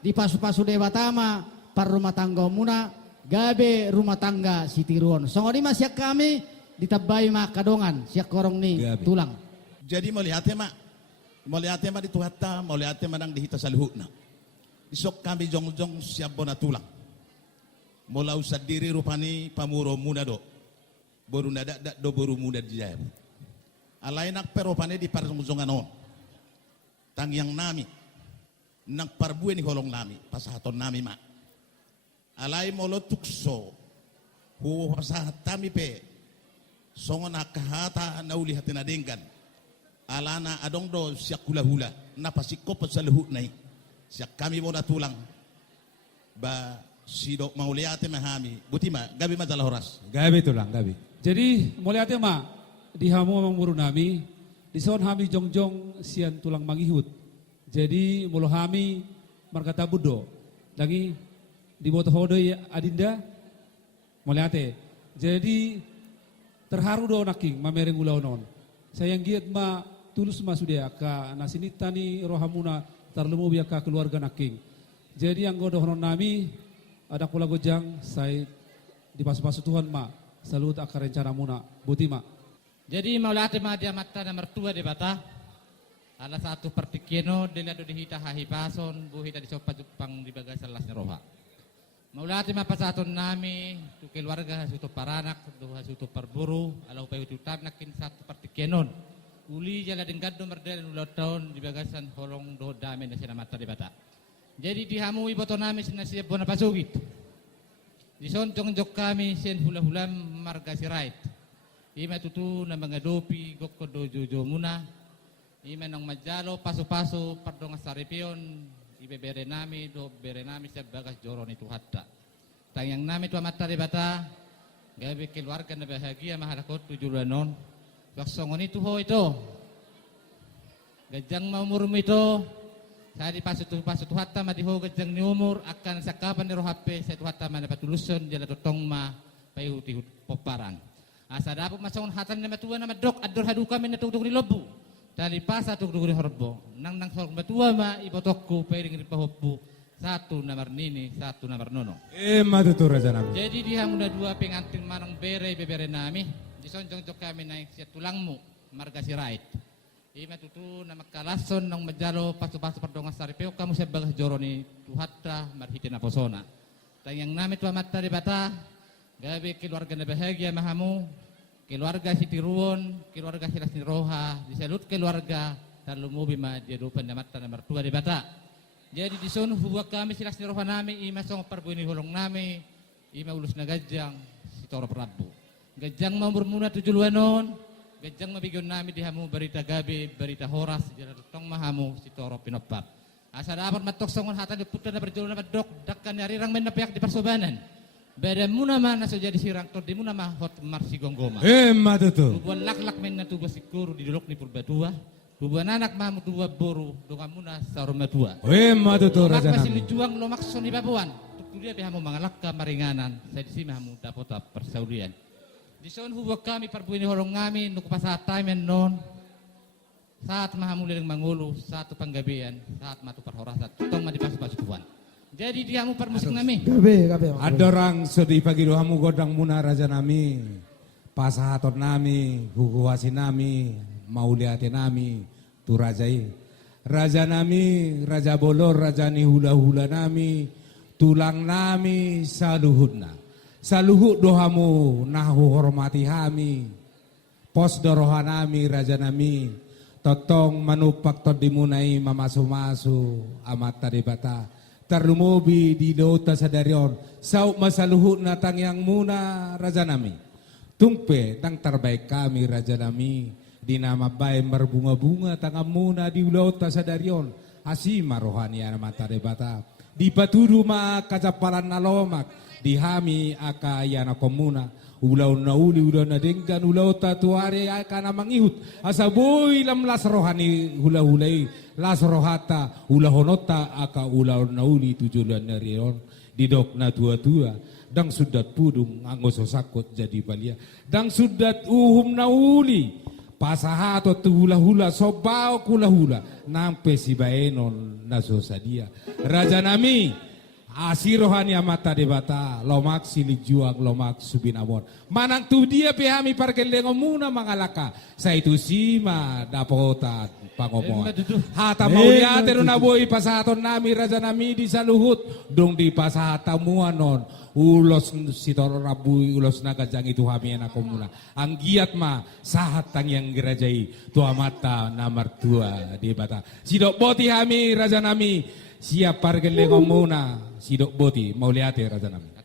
di pasu-pasu dewa tama par rumah tangga muna gabe rumah tangga si tiruon. Songoni mas siak kami ditabai mak kadongan siak korong ni Gabe. tulang. Jadi melihatnya mak di tuhata, melihatnya manang dihita saluhutna. Isok kami jong-jong siap bona tulang. Mula usad diri rupani pamuro muda do. Boru nada do boru muda dijaya. Alay nak peropane di parjong-jongan on. Tang yang nami. Nak parbue ni holong nami. Pasahaton nami mak. Alay molo tukso. Hu pasahat tami pe. Songon akahata na uli hati nadengkan. Alana adong do siak hula-hula. Napasikop sa luhut nai. Siak kami mo tulang. Ba sidok mauliate mahami. Butima, gabi madalah horas. Gabi tulang, gabi. Jadi mulai ate ma di hamu mamang muru nami di son hami jongjong sian tulang mangihut. Jadi mulu hami markata budo. Lagi di boto hodoi adinda mulai ate. Jadi terharu do naking mamereng ulau non. Sayang giat ma tulus ma sudah ka nasinita ni rohamuna tarlemu biaka keluarga naking. Jadi yang godoh non nami ada kula gojang saya di pasu-pasu Tuhan ma salut akar rencana muna buti ma. Jadi maulate ma dia mata na mertua de bata. Ala satu pertikino dilado dihita hahipason buhita di sopa Jepang di bagas salas roha. Maulate ma pasaton nami tu keluarga hasuto paranak tu hasuto parburu ala upay ututan nakin satu pertikinon. Uli jala dengkado merdel ulat tahun di bagasan holong do dame na sina mata de bata. Jadi dihamui boto nami sina siap bona pasugit. Disoncong jok kami sen hula-hulam marga sirait. Ima tutu na mga dopi gokko dojo muna. Ima nang majalo paso-paso pardong saripion ibebere nami do bere nami sa bagas joro ni tuhatta. Tangyang nami tu mata de bata. Gabi keluarga na bahagia mahalakot tujuan non. Waksongon itu ho ito. Gajang maumurum ito. Saya di pasu tuhatta ma di ho gajang ni umur akan sakapan ni rohape sa tuhatta ma na patuluson jala totong ma payuti poparan. Asa dapat masongon hatan na matua na madok ador hadu kami na tugtug ni lobu. Tali pasa tugtug ni horbo. Nang sorong matua ma ibotokku pairing ni pahopbu. Satu na marnini, satu na marnono. Matutur raja nami. Jadi dia muna dua pengantin manang bere nami. Disonjong jok kami naik siya tulangmu marga sirait. Ima tutu na magkalason ng majalo pasu-pasu pardongas saripeo kamu siya bagas joro ni tuhatta marhitin na posona. Tangyang nami tuwa mata di bata. Gabi keluarga na bahagia mahamu, keluarga si Tiruon, keluarga si Lasniroha, disalut keluarga talumubi ma dia rupan na mata na mertua di bata. Jadi di son huwag kami si Lasniroha nami, ima song parbuni hulong nami, ima ulus na gajang si Toro Prabu. Gajang mamur muna tujuluan non, gajang mabigyon nami di hamu berita gabi, berita horas, jala tutong mahamu si Toro Pinopat. Asa dapat matok songon hatan di putra na berjulu na madok, dakkan yarirang men na piyak di Parsobanan. Beda muna ma naso jadi sirang tor di muna ma hot marsi gonggoma. Matutur. Tubuan laklak men na tubuh sikuru di dulok ni purbatua. Tubuan anak mamu tubuh boru donga muna saruma tua. Matutur raja Masih nami. dijuang lo makson di Babuan. Tuk dia bihamu mangalak ka maringanan. Saya di sini hamu dapota persaudian. Di son huwag kami parbuini holong ngami nuk pasat time and non. Saat mahamu liling mangulu, satu panggabian, saat matu parhorasat. Tong ma di pasu-pasu Tuhan. Jadi dia mu permusik nami. Gabe. Ada orang sedih pagi doamu godang muna raja nami. Pasahaton nami, hukuwasi nami, mauliate nami, tu rajai. Raja nami, raja bolor, raja ni hula-hula nami, tulang nami saluhutna. Saluhut dohamu nahu hormati hami. Pos doroha nami, raja nami. Totong manupak to dimunai mamasu-masu amat tadi bata. Terlumubi di dota sadarion sauk masaluhut natang yang muna raja nami tungpe tang terbaik kami raja nami di nama baik berbunga-bunga tangam muna di dota sadarion asima rohani mata debata di patudu ma kacapalan nalomak di hami aka yana komuna ulau nauli ulau nadengkan ulau tatuare akan mangihut asa boy lam las rohani hula-hulai las rohata ulah honota aka ulau nauli tujuan narion didok na tua-tua dang sudat pudung anggo sosakot jadi balia dang sudat uhum nauli pasahato tu hula-hula sobao kula-hula nampe si baenon nasosa dia raja nami asirohani amata debata lomak sili juang lomak subinamon manang tu dia pehami parkelengo muna mangalaka sa itu sima dapota pangomong hata mauliate no naboy pasahaton nami raja nami di saluhut dong di pasahata muanon ulos sitor rabui ulos nagajang itu hami anak komuna ang giat ma sahat tang yang gerajai tua mata namar tua di bata sidok boti hami raja nami siap pargeleng muna sidok boti mau liate raja nami